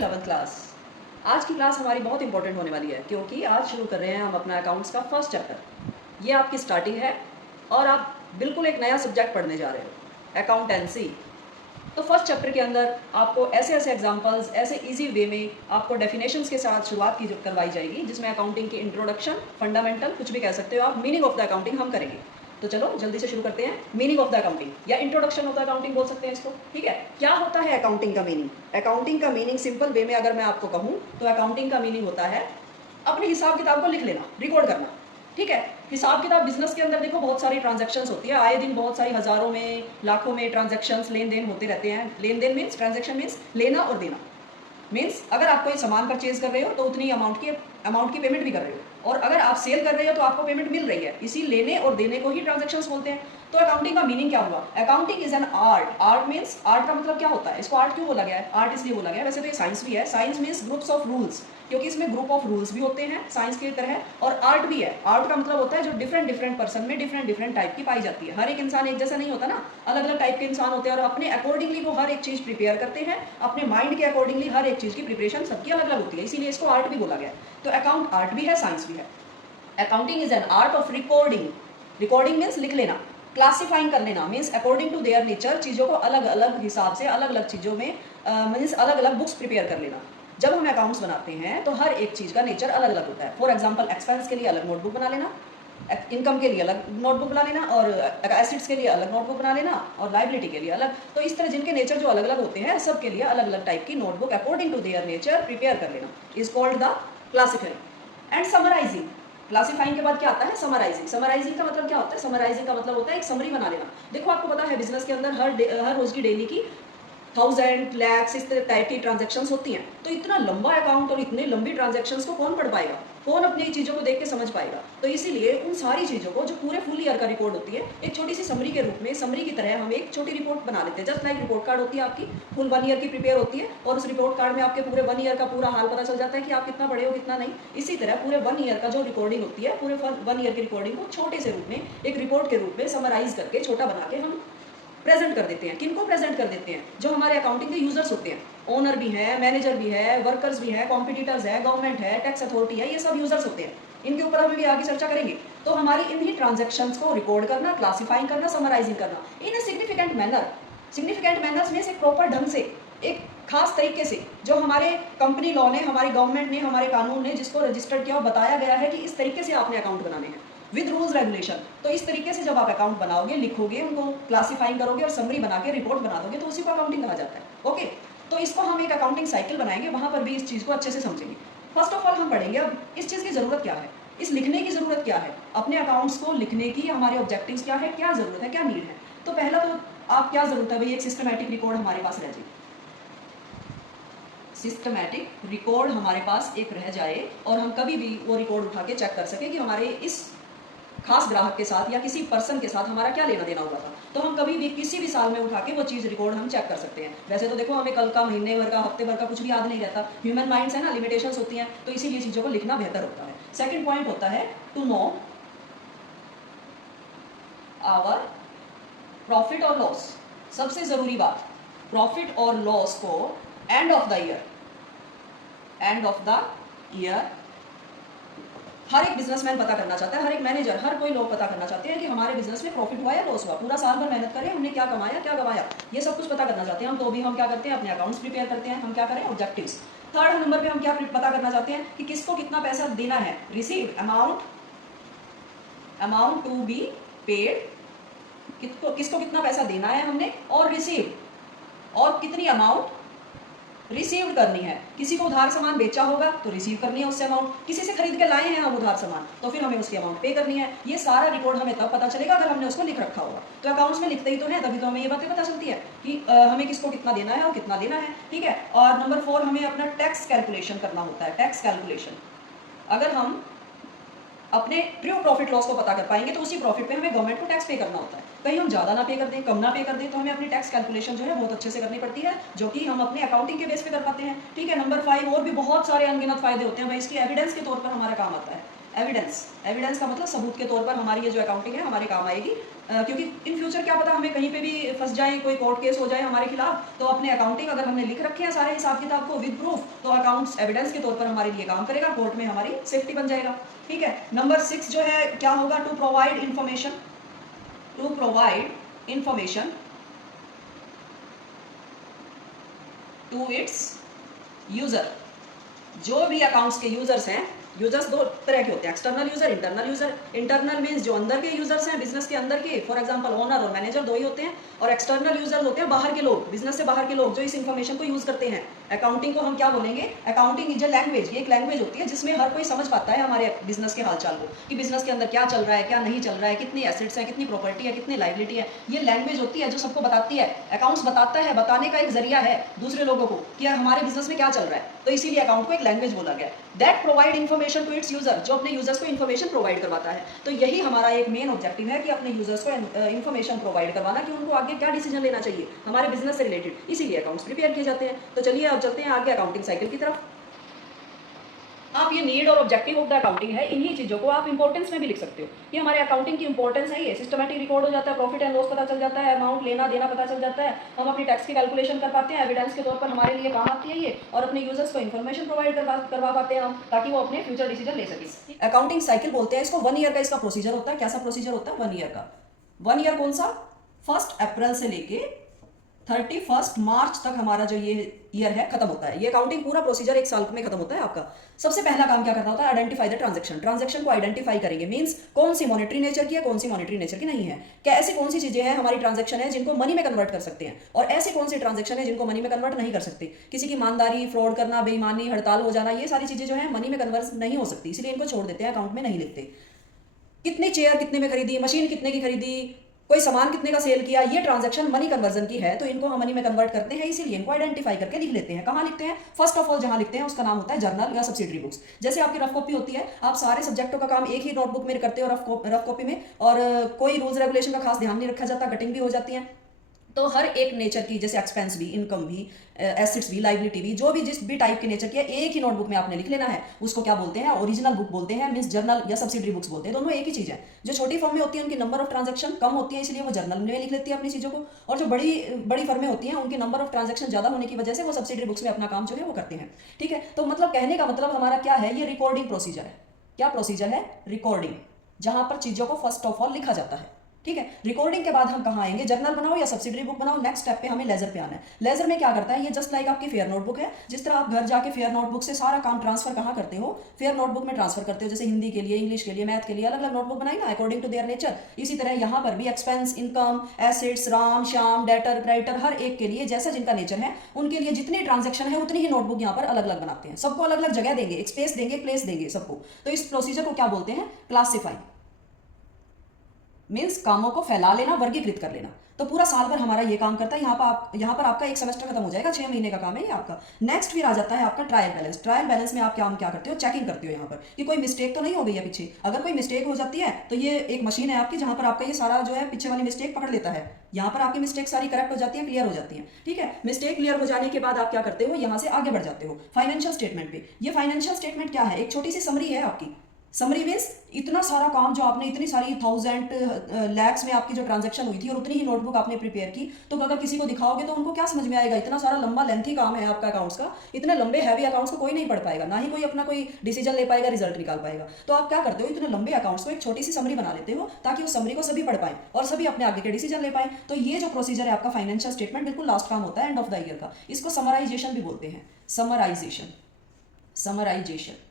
11th class. आज की class हमारी बहुत इंपॉर्टेंट होने वाली है क्योंकि आज शुरू कर रहे हैं हम अपना अकाउंट्स का फर्स्ट चैप्टर। ये आपकी स्टार्टिंग है और आप बिल्कुल एक नया सब्जेक्ट पढ़ने जा रहे हो, अकाउंटेंसी। तो फर्स्ट चैप्टर के अंदर आपको ऐसे ऐसे एग्जांपल्स, ऐसे इजी वे में आपको डेफिनेशंस के साथ शुरुआत की करवाई जाएगी, जिसमें अकाउंटिंग की इंट्रोडक्शन, फंडामेंटल, कुछ भी कह सकते हो आप, मीनिंग ऑफ द अकाउंटिंग हम करेंगे। तो चलो जल्दी से शुरू करते हैं। मीनिंग ऑफ द अकाउंटिंग या इंट्रोडक्शन ऑफ द अकाउंटिंग बोल सकते हैं इसको, ठीक है। क्या होता है अकाउंटिंग का मीनिंग? अकाउंटिंग का मीनिंग सिंपल वे में अगर मैं आपको कहूँ तो अकाउंटिंग का मीनिंग होता है अपने हिसाब किताब को लिख लेना, रिकॉर्ड करना, ठीक है। हिसाब किताब बिजनेस के अंदर देखो बहुत सारी ट्रांजैक्शंस होती है, आए दिन बहुत सारी हजारों में, लाखों में ट्रांजैक्शंस, लेन देन होते रहते हैं। लेन देन मीन्स, ट्रांजैक्शन मीन्स लेना और देना। मीन्स अगर आप कोई सामान परचेज कर रहे हो तो उतनी अमाउंट की पेमेंट भी कर रहे हो, और अगर आप सेल कर रहे हो तो आपको पेमेंट मिल रही है। इसी लेने और देने को ही ट्रांजैक्शंस बोलते हैं। तो अकाउंटिंग का मीनिंग क्या हुआ? Accounting is an art. Art means, art का मतलब क्या होता है? इसको आर्ट क्यों बोला गया है? आर्ट इसलिए बोला गया है, वैसे तो ये साइंस भी है। Science means groups of rules, क्योंकि इसमें ग्रुप ऑफ रूल्स भी होते हैं साइंस की तरह, और आर्ट भी है। आर्ट का मतलब होता है जो डिफरेंट डिफरेंट पर्सन में डिफरेंट डिफरेंट टाइप की पाई जाती है। हर एक इंसान एक जैसा नहीं होता ना, अलग अलग टाइप के इंसान होते हैं, और अपने अकॉर्डिंगली वो हर एक चीज प्रिपेयर करते हैं। अपने माइंड के अकॉर्डिंगली हर एक चीज की प्रिपरेशन सबकी अलग अलग होती है, इसीलिए इसको आर्ट भी बोला गया है। तो अकाउंट आर्ट भी है, साइंस भी है। Accounting is an art of recording. Recording means लिख लेना। क्लासिफाइंग कर लेना means according to their nature, चीज़ों को अलग अलग हिसाब से अलग अलग चीज़ों में मीन्स अलग अलग बुक्स प्रिपेयर कर लेना। जब हम अकाउंट्स बनाते हैं तो हर एक चीज़ का नेचर अलग अलग होता है। फॉर एग्जाम्पल, एक्सपेंस के लिए अलग नोटबुक बना लेना, इनकम के लिए अलग नोटबुक बना लेना, और एसेट्स के लिए अलग नोटबुक बना लेना, और लाइबिलिटी के लिए अलग। तो इस तरह जिनके नेचर जो अलग अलग होते हैं, सब के लिए अलग अलग टाइप की notebook according to their nature prepare कर लेना is called the classifying and summarising. Classifying के बाद क्या आता है? समराइजिंग। समराइजिंग का मतलब क्या होता है? समराइजिंग का मतलब होता है एक समरी बना लेना। देखो आपको पता है बिजनेस के अंदर हर रोज की डेली की 1000 lakhs इस तरह टाइप की ट्रांजैक्शंस होती हैं। तो इतना लंबा अकाउंट और इतने लंबी ट्रांजैक्शंस को कौन पढ़ पाएगा? कौन अपनी चीज़ों को देख के समझ पाएगा? तो इसीलिए उन सारी चीज़ों को जो पूरे फुल ईयर का रिपोर्ट होती है, एक छोटी सी समरी के रूप में, समरी की तरह हम एक छोटी रिपोर्ट बना लेते हैं। जस्ट लाइक रिपोर्ट कार्ड होती है आपकी, फुल 1 ईयर की प्रिपेयर होती है, और उस रिपोर्ट कार्ड में आपके पूरे 1 ईयर का पूरा हाल पता चल जाता है कि आप कितना पढ़े हो कितना नहीं। इसी तरह पूरे 1 ईयर का जो रिकॉर्डिंग होती है, पूरे 1 ईयर की रिकॉर्डिंग को छोटे से रूप में, एक रिपोर्ट के रूप में समराइज करके, छोटा बना के हम प्रेजेंट कर देते हैं। किनको प्रेजेंट कर देते हैं? जो हमारे अकाउंटिंग के यूजर्स होते हैं। ओनर भी है, मैनेजर भी है, वर्कर्स भी है, कॉम्पिटिटर्स है, गवर्नमेंट है, टैक्स अथॉरिटी है, ये सब यूजर्स होते हैं। इनके ऊपर हम भी आगे चर्चा करेंगे। तो हमारी इन्हीं ट्रांजैक्शंस को रिकॉर्ड करना, क्लासिफाइंग करना, समराइजिंग करना in a significant manner. Significant manners में से प्रॉपर ढंग से, एक खास तरीके से, जो हमारे कंपनी लॉ ने, हमारी गवर्नमेंट ने, हमारे कानून ने जिसको रजिस्टर्ड किया, बताया गया है कि इस तरीके से आपने अकाउंट बनाने हैं विद रूल्स रेगुलेशन। तो इस तरीके से जब आप अकाउंट बनाओगे, लिखोगे, उनको क्लासिफाइंग करोगे और समरी बना के रिपोर्ट बना दोगे, तो उसी को अकाउंटिंग कहा जाता है। ओके, तो इसको हम एक अकाउंटिंग साइकिल बनाएंगे, वहां पर भी इस चीज़ को अच्छे से समझेंगे। फर्स्ट ऑफ ऑल हम पढ़ेंगे अब इस चीज़ की ज़रूरत क्या है, इस लिखने की ज़रूरत क्या है, अपने अकाउंट्स को लिखने की हमारे ऑब्जेक्टिव्स क्या है, क्या ज़रूरत है, क्या नीड है। तो पहला तो आप क्या ज़रूरत है भाई, एक सिस्टमैटिक रिकॉर्ड हमारे पास रह जाए। सिस्टमैटिक रिकॉर्ड हमारे पास एक रह जाए, और हम कभी भी वो रिकॉर्ड उठा के चेक कर सके कि हमारे इस खास ग्राहक के साथ या किसी पर्सन के साथ हमारा क्या लेना देना हुआ था। तो हम कभी भी किसी भी साल में उठा के वो चीज़ रिकॉर्ड हम चेक कर सकते हैं। वैसे तो देखो हमें कल का, महीने भर का, हफ्ते भर का कुछ भी याद नहीं रहता, ह्यूमन माइंड्स है ना, लिमिटेशंस होती हैं, तो इसीलिए चीज़ों को लिखना बेहतर होता है। सेकंड पॉइंट होता है टू नो आवर प्रॉफिट और लॉस। सबसे ज़रूरी बात, प्रॉफिट और लॉस को एंड ऑफ द ईयर हर एक बिजनेसमैन पता करना चाहता है, हर एक मैनेजर, हर कोई लोग पता करना चाहते हैं कि हमारे बिजनेस में प्रॉफिट हुआ या लॉस हुआ। पूरा साल भर मेहनत करें, हमने क्या कमाया क्या गवाया, ये सब कुछ पता करना चाहते हैं हम। तो भी हम क्या करते हैं, अपने अकाउंट्स प्रिपेयर करते हैं। हम क्या करें, ऑब्जेक्टिव्स। थर्ड नंबर पे हम क्या पता करना चाहते हैं कि किसको कितना पैसा देना है, receive amount to be paid, किसको कितना पैसा देना है हमने, और रिसीव, और कितनी अमाउंट रिसीव करनी है। किसी को उधार सामान बेचा होगा तो रिसीव करनी है उससे अमाउंट, किसी से खरीद के लाए हैं हम उधार सामान, तो फिर हमें उसकी अमाउंट पे करनी है। ये सारा रिकॉर्ड हमें तब पता चलेगा अगर हमने उसको लिख रखा होगा। तो अकाउंट्स में लिखते ही तो है, तभी तो हमें ये बातें पता चलती है कि हमें किसको कितना देना है और कितना लेना है, ठीक है। और नंबर 4, हमें अपना टैक्स कैलकुलेशन करना होता है। टैक्स कैलकुलेशन, अगर हम अपने ट्रू प्रॉफिट लॉस को पता कर पाएंगे तो उसी प्रॉफिट पे हमें गवर्नमेंट को टैक्स पे करना होता है। कहीं हम ज़्यादा ना पे कर दें, कम ना पे कर दें, तो हमें अपनी टैक्स कैलकुलेशन जो है बहुत अच्छे से करनी पड़ती है, जो कि हम अपने अकाउंटिंग के बेस पे कर पाते हैं, ठीक है। नंबर 5, और भी बहुत सारे अनगिनत फायदे होते हैं भाई, इसकी एविडेंस के तौर पर हमारा काम आता है। एविडेंस, एविडेंस का मतलब सबूत के तौर पर हमारी ये जो अकाउंटिंग है हमारे काम आएगी, क्योंकि इन फ्यूचर क्या पता हमें कहीं पे भी फंस जाए, कोई कोर्ट केस हो जाए हमारे खिलाफ, तो अपने अकाउंटिंग अगर हमने लिख रखे हैं सारे हिसाब किताब को विद प्रूफ, तो अकाउंट्स एविडेंस के तौर पर हमारे लिए काम करेगा, कोर्ट में हमारी सेफ्टी बन जाएगा। ठीक है, नंबर 6 जो है क्या होगा, to provide information, to provide information to its user. जो भी अकाउंट्स के यूजर्स हैं, यूजर्स दो तरह के होते हैं, external user, internal user. Internal means जो अंदर के यूजर्स हैं, बिजनेस के अंदर के, फॉर एग्जांपल ओनर और मैनेजर दो ही होते हैं, और एक्सटर्नल यूजर होते हैं बाहर के लोग, बिजनेस से बाहर के लोग जो इस इंफॉर्मेशन को यूज करते हैं। अकाउंटिंग को हम क्या बोलेंगे, अकाउंटिंग इज अ लैंग्वेज, ये एक लैंग्वेज होती है जिसमें हर कोई समझ पाता है हमारे बिजनेस के हालचाल को, कि बिजनेस के अंदर क्या चल रहा है, क्या नहीं चल रहा है, कितनी एसेट्स है, कितनी प्रॉपर्टी है, कितनी लाइबिलिटी है। ये लैंग्वेज होती है जो सबको बताती है। अकाउंट्स बताता है, बताने का एक जरिया है दूसरे लोगों को कि हमारे बिजनेस में क्या चल रहा है, तो इसीलिए अकाउंट को एक लैंग्वेज बोला गया। That provide information to its user, जो अपने यूजर्स को इन्फॉर्मेशन प्रोवाइड करवाता है। तो यही हमारा एक मेन ऑब्जेक्टिव है कि अपने यूजर्स को इन्फॉर्मेशन प्रोवाइड करवाना, कि उनको आगे क्या डिसीजन लेना चाहिए हमारे बिजनेस से रिलेटेड, इसीलिए अकाउंट्स प्रिपेयर किए जाते हैं। तो चलिए अब चलते हैं आगे अकाउंटिंग साइकिल की तरफ। आप ये नीड और ऑब्जेक्टिव ऑफ द अकाउंटिंग है, इन्हीं चीज़ों को आप इंपॉर्टेंस में भी लिख सकते हो। ये हमारे अकाउंटिंग की इंपॉर्टेंस है, ये सिस्टमेटिक रिकॉर्ड हो जाता है, प्रॉफिट एंड लॉस पता चल जाता है, अमाउंट लेना देना पता चल जाता है, हम अपनी टैक्स की कैलकुलेशन कर पाते हैं, एविडेंस के तौर पर हमारे लिए काम आती है ये, और अपने यूजर्स को इन्फॉर्मेशन प्रोवाइड करवा पाते हैं हम, ताकि वो अपने फ्यूचर डिसीजन ले सके। अकाउंटिंग साइकिल बोलते हैं इसको। 1 ईयर का इसका प्रोसीजर होता है। कैसा प्रोसीजर होता है 1 ईयर का? 1 ईयर कौन सा? 1 अप्रैल से लेके 31 मार्च तक हमारा जो ये ईयर है खत्म होता है। ये अकाउंटिंग पूरा प्रोसीजर 1 साल में खत्म होता है आपका। सबसे पहला काम क्या करना होता है, आइडेंटिफाई द ट्रांजैक्शन। ट्रांजैक्शन को आइडेंटिफाई करेंगे, मींस कौन सी मॉनेटरी नेचर की है, कौन सी मॉनेटरी नेचर की नहीं है, क्या ऐसी कौन सी चीजें हैं हमारी ट्रांजैक्शन है जिनको मनी में कन्वर्ट कर सकते हैं, और ऐसी कौन सी ट्रांजैक्शन है जिनको मनी में कन्वर्ट नहीं कर सकते। किसी की ईमानदारी, फ्रॉड करना, बेईमानी, हड़ताल हो जाना, ये सारी चीजें जो है मनी में कन्वर्ट नहीं हो सकती, इसलिए इनको छोड़ देते हैं, अकाउंट में नहीं लिखते। कितनी चेयर कितने में खरीदी, मशीन कितने की खरीदी, कोई सामान कितने का सेल किया, ये ट्रांजैक्शन मनी कन्वर्जन की है, तो इनको हम मनी में कन्वर्ट करते हैं, इसीलिए इनको आइडेंटिफाई करके लिख लेते हैं। कहाँ लिखते हैं? फर्स्ट ऑफ ऑल जहां लिखते हैं उसका नाम होता है जर्नल या सब्सिडरी बुक्स। जैसे आपकी रफ कॉपी होती है, आप सारे सब्जेक्टों का काम एक ही नोटबुक में करते हो रफ कॉपी में, और कोई रूल्स रेगुलेशन का खास ध्यान नहीं रखा जाता, कटिंग भी हो जाती है। तो हर एक नेचर की, जैसे एक्सपेंस भी, इनकम भी, एसेट्स भी, लाइबिलिटी भी, जो भी जिस भी टाइप के नेचर की है, एक ही नोटबुक में आपने लिख लेना है। उसको क्या बोलते हैं? ओरिजिनल बुक बोलते हैं, मींस जर्नल या सब्सिडरी बुक्स बोलते हैं। दोनों एक ही चीज है। जो छोटी फर्म में होती है उनकी नंबर ऑफ ट्रांजैक्शन कम होती है, इसलिए वो जर्नल में लिख लेती है अपनी चीजों को, और जो बड़ी बड़ी फर्में होती हैं उनकी नंबर ऑफ ट्रांजैक्शन ज्यादा होने की वजह से वो सब्सिडरी बुक्स में अपना काम जो है वो करते हैं। ठीक है, तो मतलब कहने का मतलब हमारा क्या है, ये रिकॉर्डिंग प्रोसीजर है। क्या प्रोसीजर है? रिकॉर्डिंग, जहां पर चीजों को फर्स्ट ऑफ ऑल लिखा जाता है। ठीक है, रिकॉर्डिंग के बाद हम कहाँ आएंगे? जर्नल बनाओ या सब्सिडरी बुक बनाओ। नेक्स्ट स्टेप पे हमें लेजर पे आना है। लेजर में क्या करता है? ये जस्ट लाइक आपकी फेयर नोटबुक है। जिस तरह आप घर जाके फेयर नोटबुक से सारा काम ट्रांसफर कहाँ करते हो? फेयर नोटबुक में ट्रांसफर करते हो। जैसे हिंदी के लिए, इंग्लिश के लिए, मैथ के लिए अलग अलग नोटबुक बनाई ना, अकॉर्डिंग टू देयर नेचर। इसी तरह यहाँ पर भी expense, income, assets, Ram Shyam, debtor, creditor, हर एक के लिए जैसा जिनका नेचर है उनके लिए जितनी ट्रांजेक्शन है उतनी ही नोटबुक यहाँ पर अलग अलग बनाते हैं। सबको अलग अलग जगह देंगे, एक स्पेस देंगे, प्लेस देंगे सबको। तो इस प्रोसीजर को क्या बोलते हैं? क्लासिफाई, मीन्स कामों को फैला लेना, वर्गीकृत कर लेना। तो पूरा साल भर हमारा ये काम करता है। यहाँ पर आपका एक सेमेस्टर खत्म हो जाएगा, 6 महीने का काम है ये आपका। नेक्स्ट फिर आ जाता है आपका ट्रायल बैलेंस। ट्रायल बैलेंस में आप क्या करते हो? चेकिंग करते हो यहाँ पर कि कोई मिस्टेक तो नहीं हो गई है पीछे। अगर कोई मिस्टेक हो जाती है तो ये एक मशीन है आपकी जहाँ पर आपका ये सारा जो है पीछे वाली मिस्टेक पकड़ लेता है। यहाँ पर आपकी मिस्टेक सारी करेक्ट हो जाती है, क्लियर हो जाती है। ठीक है, मिस्टेक क्लियर हो जाने के बाद आप क्या करते हो? यहाँ से आगे बढ़ जाते हो फाइनेंशियल स्टेटमेंट पे। ये फाइनेंशियल स्टेटमेंट क्या है? एक छोटी सी समरी है आपकी। समरी मीन्स इतना सारा काम जो आपने, इतनी सारी 1000 लैक्स में आपकी जो ट्रांजैक्शन हुई थी और उतनी ही नोटबुक आपने प्रिपेयर की, तो अगर किसी को दिखाओगे तो उनको क्या समझ में आएगा? इतना सारा लंबा लेंथी काम है आपका अकाउंट्स का। इतने लंबे हैवी अकाउंट्स को कोई नहीं पढ़ पाएगा, ना ही कोई अपना कोई डिसीजन ले पाएगा, रिजल्ट निकाल पाएगा। तो आप क्या करते हो? इतने लंबे अकाउंट्स को एक छोटी सी समरी बना लेते हो, ताकि उस समरी को सभी पढ़ पाए और सभी अपने आगे के डिसीजन ले पाए। तो ये जो प्रोसीजर है आपका फाइनेंशियल स्टेटमेंट, बिल्कुल लास्ट काम होता है एंड ऑफ द ईयर का। इसको समराइजेशन भी बोलते हैं। समराइजेशन, समराइजेशन,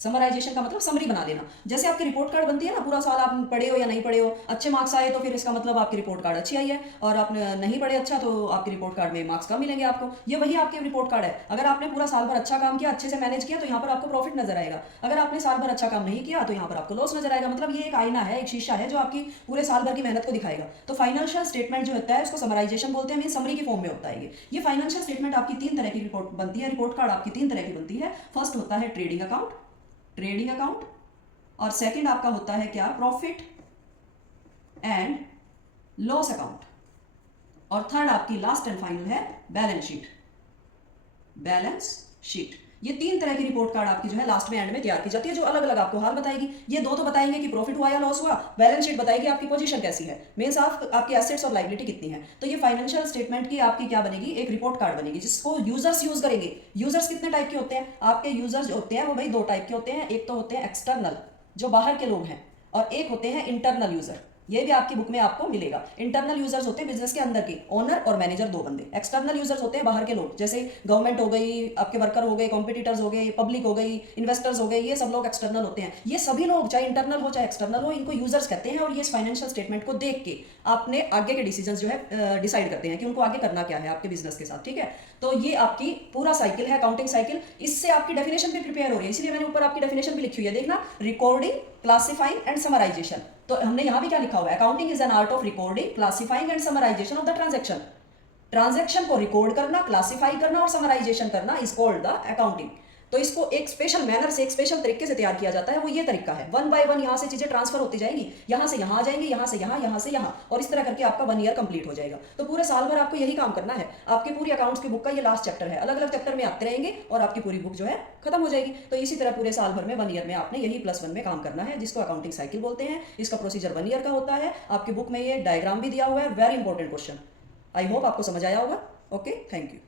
समराइजेशन का मतलब समरी बना देना। जैसे आपकी रिपोर्ट कार्ड बनती है ना, पूरा साल आप पढ़े हो या नहीं पढ़े हो, अच्छे मार्क्स आए तो फिर इसका मतलब आपकी रिपोर्ट कार्ड अच्छी आई है, और आपने नहीं पढ़े अच्छा तो आपकी रिपोर्ट कार्ड में मार्क्स कम मिलेंगे आपको। ये वही आपकी रिपोर्ट कार्ड है। अगर आपने पूरा साल भर अच्छा काम किया, अच्छे से मैनेज किया, तो यहाँ पर आपको प्रॉफिट नजर आएगा। अगर आपने साल भर अच्छा काम नहीं किया तो यहाँ पर आपको लॉस नजर आएगा। मतलब ये एक आईना है, एक शीशा है जो आपकी पूरे साल भर की मेहनत को दिखाएगा। तो फाइनेंशियल स्टेटमेंट जो होता है उसको समराइजेशन बोलते हैं, मीन समरी की फॉर्म में होता है ये फाइनेंशियल स्टेटमेंट आपकी 3 तरह की रिपोर्ट बनती है। रिपोर्ट कार्ड आपकी 3 तरह की बनती है। फर्स्ट होता है ट्रेडिंग अकाउंट, ट्रेडिंग अकाउंट, और सेकंड आपका होता है क्या? प्रॉफिट एंड लॉस अकाउंट, और थर्ड आपकी लास्ट एंड फाइनल है बैलेंस शीट, बैलेंस शीट। ये 3 तरह की रिपोर्ट कार्ड आपकी जो है लास्ट में एंड में तैयार की जाती है, जो अलग अलग आपको हाल बताएगी। ये दो तो बताएंगे कि प्रॉफिट हुआ या लॉस हुआ, बैलेंस शीट बताएगी आपकी पोजीशन कैसी है, मींस आपकी एसेट्स और लायबिलिटी कितनी है। तो ये फाइनेंशियल स्टेटमेंट की आपकी क्या बनेगी, एक रिपोर्ट कार्ड बनेगी, जिसको यूजर्स यूज करेंगे। यूजर्स कितने टाइप के होते हैं आपके यूजर्स जो होते हैं वो भाई 2 टाइप के होते हैं। एक तो होते हैं एक्सटर्नल, जो बाहर के लोग हैं, और एक होते हैं इंटरनल यूजर। ये भी आपकी बुक में आपको मिलेगा। इंटरनल यूजर्स होते हैं बिजनेस के अंदर के, ओनर और मैनेजर 2 बंदे। एक्सटर्नल यूजर्स होते हैं बाहर के लोग, जैसे गवर्नमेंट हो गई, आपके वर्कर हो गए, कॉम्पिटिटर्स हो गए, पब्लिक हो गई, इन्वेस्टर्स हो गए, ये सब लोग एक्सटर्नल होते हैं। ये सभी लोग चाहे इंटरनल हो चाहे एक्सटर्नल हो, इनको यूजर्स कहते हैं। और ये इस फाइनेंशियल स्टेटमेंट को देख के आपने आगे के डिसीजन जो है डिसाइड करते हैं कि उनको आगे करना क्या है आपके बिजनेस के साथ, ठीक है। तो ये आपकी पूरा साइकिल है, अकाउंटिंग साइकिल। इससे आपकी डेफिनेशन भी प्रिपेयर हो रही है, इसलिए मैंने ऊपर आपकी डेफिनेशन भी लिखी हुई है, देखना, रिकॉर्डिंग, क्लासिफाइंग एंड समराइजेशन। तो हमने यहां भी क्या लिखा हुआ है, accounting is an art of recording, classifying and summarisation of the transaction. Transaction को रिकॉर्ड करना, क्लासिफाई करना और समराइजेशन करना इज कॉल्ड द अकाउंटिंग। तो इसको एक स्पेशल मैनर से, एक स्पेशल तरीके से तैयार किया जाता है। वो ये तरीका है, 1 बाय 1 यहाँ से चीजें ट्रांसफर होती जाएंगी, यहाँ से यहाँ आ जाएंगी, यहाँ से यहाँ, यहाँ से यहाँ, और इस तरह करके आपका 1 ईयर कंप्लीट हो जाएगा। तो पूरे साल भर आपको यही काम करना है। आपकी पूरी अकाउंट्स की बुक का ये लास्ट चैप्टर है, अलग अलग चैप्टर में आते रहेंगे और आपकी पूरी बुक जो है खत्म हो जाएगी। तो इसी तरह पूरे साल भर में 1 ईयर में आपने यही +1 में काम करना है, जिसको अकाउंटिंग साइकिल बोलते हैं। इसका प्रोसीजर 1 ईयर का होता है। आपकी बुक में ये डायग्राम भी दिया हुआ है, very important question. I hope आपको समझ आया होगा। Okay, thank you.